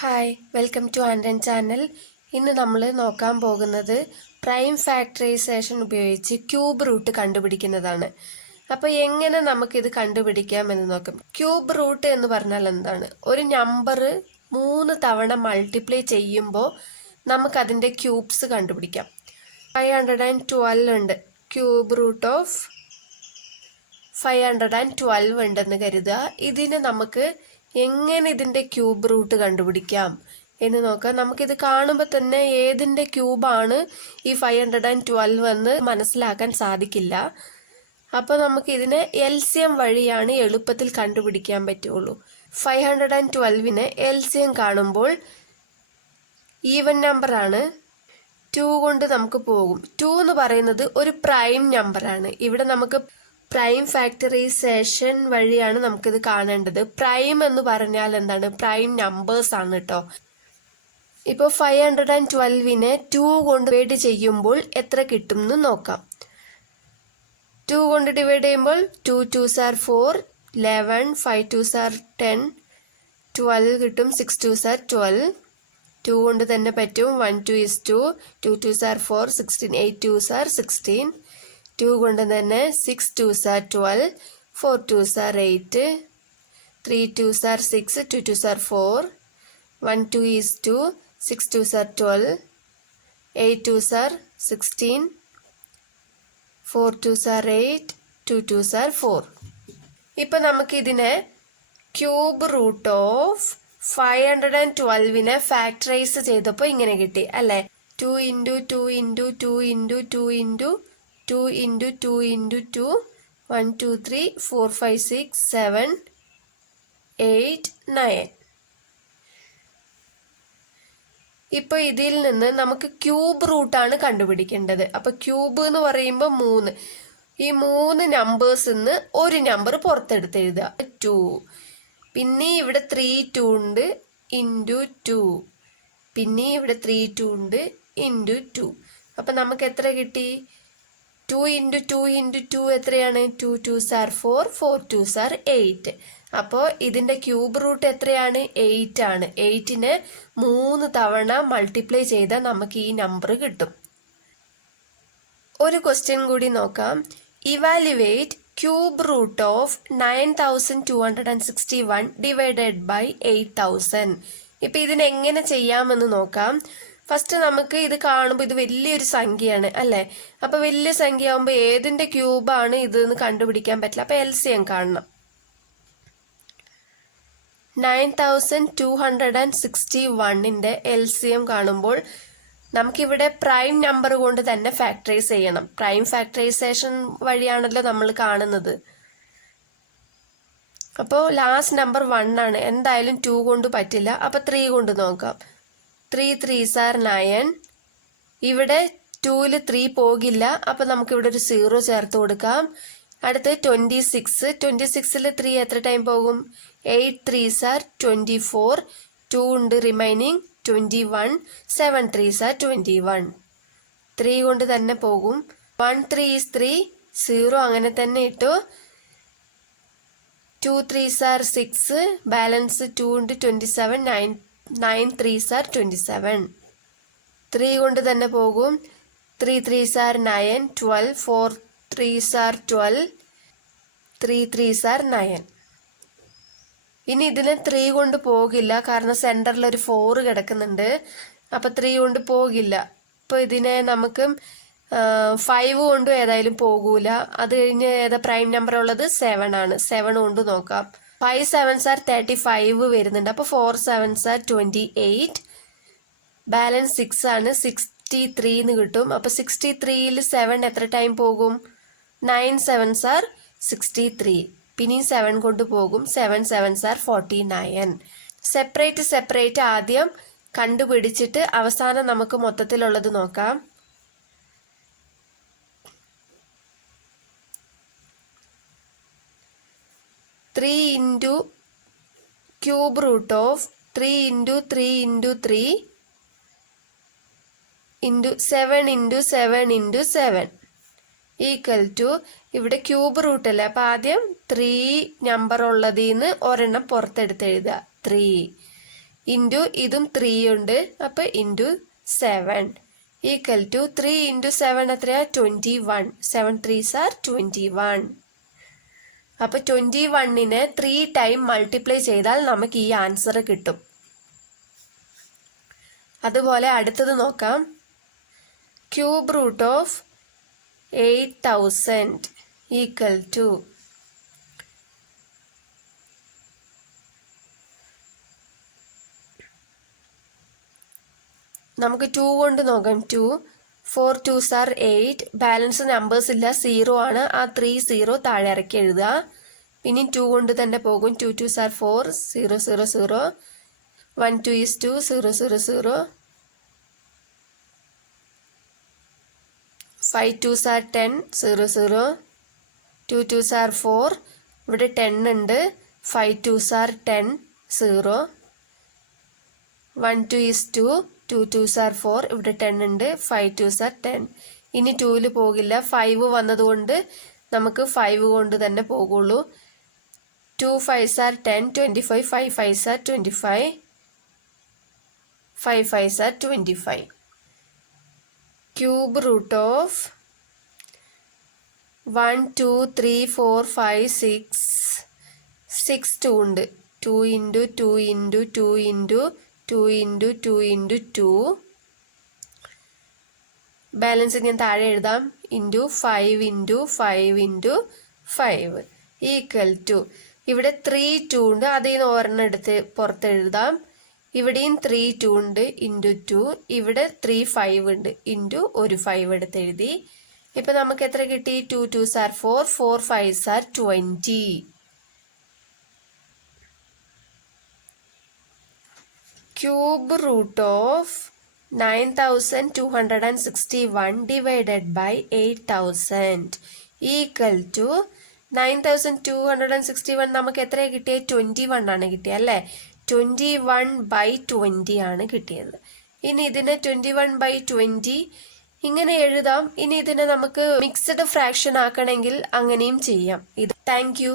Hi welcome to ആൻഡ്രൻ channel. ഇന്ന് നമ്മൾ നോക്കാൻ പോകുന്നത് പ്രൈം ഫാക്ടറൈസേഷൻ ഉപയോഗിച്ച് ക്യൂബ് റൂട്ട് കണ്ടുപിടിക്കുന്നതാണ്. അപ്പോൾ എങ്ങനെ നമുക്കിത് കണ്ടുപിടിക്കാം എന്ന് നോക്കാം. ക്യൂബ് റൂട്ട് എന്ന് പറഞ്ഞാൽ എന്താണ്? ഒരു നമ്പർ 3 തവണ മൾട്ടിപ്ലൈ ചെയ്യുമ്പോൾ നമുക്കതിൻ്റെ ക്യൂബ്സ് കണ്ടുപിടിക്കാം. 512 ഉണ്ട്. ക്യൂബ് റൂട്ട് ഓഫ് 512 ഉണ്ടെന്ന് കരുതുക. ഇതിന് നമുക്ക് എങ്ങനെ ഇതിൻ്റെ ക്യൂബ് റൂട്ട് കണ്ടുപിടിക്കാം എന്ന് നോക്കാം. നമുക്കിത് കാണുമ്പോൾ തന്നെ ഏതിൻ്റെ ക്യൂബാണ് ഈ 512 എന്ന് മനസ്സിലാക്കാൻ സാധിക്കില്ല. അപ്പോൾ നമുക്ക് ഇതിനെ LCM വഴിയാണ് എളുപ്പത്തിൽ കണ്ടുപിടിക്കാൻ പറ്റുള്ളൂ. 512ന് LCM കാണുമ്പോൾ ഈവൻ നമ്പറാണ്. 2 കൊണ്ട് നമുക്ക് പോകും. 2 എന്ന് പറയുന്നത് ഒരു പ്രൈം നമ്പറാണ്. ഇവിടെ നമുക്ക് പ്രൈം ഫാക്ടറൈസേഷൻ വഴിയാണ് നമുക്കിത് കാണേണ്ടത്. പ്രൈം എന്ന് പറഞ്ഞാൽ എന്താണ്? പ്രൈം നമ്പേഴ്സ് ആണ് കേട്ടോ. ഇപ്പോൾ 512നെ 2 കൊണ്ട് ഡിവൈഡ് ചെയ്യുമ്പോൾ എത്ര കിട്ടും എന്ന് നോക്കാം. 2 കൊണ്ട് ഡിവൈഡ് ചെയ്യുമ്പോൾ 2 2s are 4, 11, 5 2s are 10, 12 കിട്ടും. 6 2s are 12. 2 കൊണ്ട് തന്നെ പറ്റും. 1 2 is 2, 2 2s are 4, 16, 8 2s are 16. 2 കൊണ്ട് തന്നെ 6 2s are 12, 4 2s are 8, 3 2s are 6, 2 2s are 4, 1 2 is 2, 6 2s are 12, 8 2s are 16, 4 2s are 8, 2 2s are 4. ഇപ്പം നമുക്കിതിനെ ക്യൂബ് റൂട്ട് ഓഫ് 512നെ ഫാക്ടറൈസ് ചെയ്തപ്പോൾ ഇങ്ങനെ കിട്ടി അല്ലേ? 2 into 2 into 2 into 2 into 2 into 2 into 2, 1 2 3 4 5 6 7 8 9. ഇപ്പോൾ ഇതിൽ നിന്ന് നമുക്ക് ക്യൂബ് റൂട്ടാണ് കണ്ടുപിടിക്കേണ്ടത്. അപ്പോൾ ക്യൂബ് എന്ന് പറയുമ്പോൾ 3. ഈ 3 നമ്പേഴ്സിൽ നിന്ന് ഒരു നമ്പർ പുറത്തെടുത്ത് എഴുതുക. 2. പിന്നെ ഇവിടെ 3 2 ഉണ്ട് ഇൻറ്റു 2. പിന്നെ ഇവിടെ 3 2 ഉണ്ട് ഇൻറ്റു 2. അപ്പം നമുക്ക് എത്ര കിട്ടി? 2 into 2 into 2 എത്രയാണ്? 2 2s are 4, 4 2s are 8. അപ്പോൾ ഇതിൻ്റെ ക്യൂബ് റൂട്ട് എത്രയാണ്? 8 ആണ്. 8നെ 3 തവണ മൾട്ടിപ്ലൈ ചെയ്താൽ നമുക്ക് ഈ നമ്പർ കിട്ടും. ഒരു ക്വസ്റ്റ്യൻ കൂടി നോക്കാം. Evaluate cube root of 9261 divided by 8000. ഇപ്പം ഇതിനെങ്ങനെ ചെയ്യാമെന്ന് നോക്കാം. ഫസ്റ്റ് നമുക്ക് ഇത് കാണുമ്പോൾ ഇത് വലിയൊരു സംഖ്യയാണ് അല്ലേ? അപ്പോൾ വലിയ സംഖ്യ ആകുമ്പോൾ ഏതിൻ്റെ ക്യൂബാണ് ഇതെന്ന് കണ്ടുപിടിക്കാൻ പറ്റില്ല. അപ്പോൾ LCM കാണണം. 9261ൻ്റെ LCM കാണുമ്പോൾ നമുക്കിവിടെ പ്രൈം നമ്പർ കൊണ്ട് തന്നെ ഫാക്ടറൈസ് ചെയ്യണം. പ്രൈം ഫാക്ടറൈസേഷൻ വഴിയാണല്ലോ നമ്മൾ കാണുന്നത്. അപ്പോൾ ലാസ്റ്റ് നമ്പർ 1 ആണ്. എന്തായാലും 2 കൊണ്ട് പറ്റില്ല. അപ്പോൾ 3 കൊണ്ട് നോക്കാം. 3 3s are 9. ഇവിടെ 2ൽ 3 പോകില്ല. അപ്പം നമുക്കിവിടെ ഒരു 0 ചേർത്ത് കൊടുക്കാം. അടുത്ത് 26. 26ൽ 3 എത്ര ടൈം പോകും? 8 3s are 24. 2 ഉണ്ട് റിമൈനിങ് 21. 7 3s are 21. 3 കൊണ്ട് തന്നെ പോകും. 1 3 is 3. 0 അങ്ങനെ തന്നെ ഇട്ടു. 2 3s are 6. ബാലൻസ് 2 ഉണ്ട് 27. 9 3s are 27. 3 കൊണ്ട് തന്നെ പോകും. 3 3s are 9, 12, 4 3s are 12, 3 3s are 9. ഇനി ഇതിന് 3 കൊണ്ട് പോകില്ല, കാരണം സെൻറ്ററിൽ ഒരു 4 കിടക്കുന്നുണ്ട്. അപ്പം 3 കൊണ്ട് പോകില്ല. അപ്പോൾ ഇതിനെ നമുക്ക് 5 കൊണ്ടും ഏതായാലും പോകൂല. അത് കഴിഞ്ഞ് ഏതാ പ്രൈം നമ്പർ ഉള്ളത്? 7 ആണ്. 7 കൊണ്ട് നോക്കാം. 5 7s are 35 വരുന്നുണ്ട്. അപ്പോൾ 4 7s are 28. ബാലൻസ് 6 ആണ്. 63 എന്ന് കിട്ടും. അപ്പോൾ 63ൽ 7 എത്ര ടൈം പോകും? 9 7s are 63. പിന്നെയും 7 കൊണ്ട് പോകും. 7 7s are 49. സെപ്പറേറ്റ് ആദ്യം കണ്ടുപിടിച്ചിട്ട് അവസാനം നമുക്ക് മൊത്തത്തിലുള്ളത് നോക്കാം. 3 into cube root of 3 into 3 into 3 into 7 into 7 into 7 equal to ഇവിടെ ക്യൂബ് റൂട്ട് അല്ലേ. അപ്പം ആദ്യം 3 നമ്പർ ഉള്ളതിൽ നിന്ന് ഒരെണ്ണം പുറത്തെടുത്ത് എഴുതുക. 3 ഇൻറ്റു ഇതും 3 ഉണ്ട്, അപ്പോൾ ഇൻറ്റു 7 ഈക്വൽ ടു 3 ഇൻറ്റു 7 എത്രയാ 21. 7 3s are 21. അപ്പോൾ 21നെ 3 ടൈം മൾട്ടിപ്ലൈ ചെയ്താൽ നമുക്ക് ഈ ആൻസർ കിട്ടും. അതുപോലെ അടുത്തത് നോക്കാം. Cube root of 8000 equal to നമുക്ക് 2 കൊണ്ട് നോക്കാം. 2 4 2s are 8. ബാലൻസ് നമ്പേഴ്സ് ഇല്ല, 0 ആണ്. ആ 3 0 താഴെ ഇറക്കി എഴുതുക. പിന്നെ 2 കൊണ്ട് തന്നെ പോകും. 2 2s are 4 0 0 0. 1 2 is 2 0 0 0. 5 2s are 10 0 0. 2 2s are 4. ഇവിടെ 10 ഉണ്ട്. 5 2s are 10 0. 1 2 is 2. 2 2s are 4. ഇവിടെ 10 ഉണ്ട്. 5 2s are 10. ഇനി 2ൽ പോകില്ല. 5 വന്നതുകൊണ്ട് നമുക്ക് 5 കൊണ്ട് തന്നെ പോകുള്ളൂ. 2 5s are 10 25. 5 5s are 25. 5 5s are 25. Cube root of 1 2 3 4 5 6 6 2 ഉണ്ട്. 2 into 2 into 2 into 2 into 2 into 2. Balance ഇങ്ങനെ താഴെ എഴുതാം. Into 5 into 5 into 5 equal to ഇവിടെ 3 2 ഉണ്ട്. അതിൽ നിന്ന് ഒരെണ്ണം എടുത്ത് പുറത്ത് എഴുതാം. ഇവിടെയും 3 2 ഉണ്ട്. ഇൻറ്റു 2. ഇവിടെ 3 5 ഉണ്ട്. ഇൻറ്റു ഒരു 5 എടുത്ത് എഴുതി. ഇപ്പം നമുക്ക് എത്ര കിട്ടി? 2 2s are 4 4 5s are 20. Cube root of 9261 divided by 8000 equal to 9261 നമുക്ക് എത്ര കിട്ടിയത്? 21 ആണ് കിട്ടിയത് അല്ലേ? 21/20 ആണ് കിട്ടിയത്. ഇനി ഇതിനെ 21/20 ഇങ്ങനെ എഴുതാം. ഇനി ഇതിനെ നമുക്ക് മിക്സ്ഡ് ഫ്രാക്ഷൻ ആക്കണമെങ്കിൽ അങ്ങനെയും ചെയ്യാം. ഇത് താങ്ക് യു.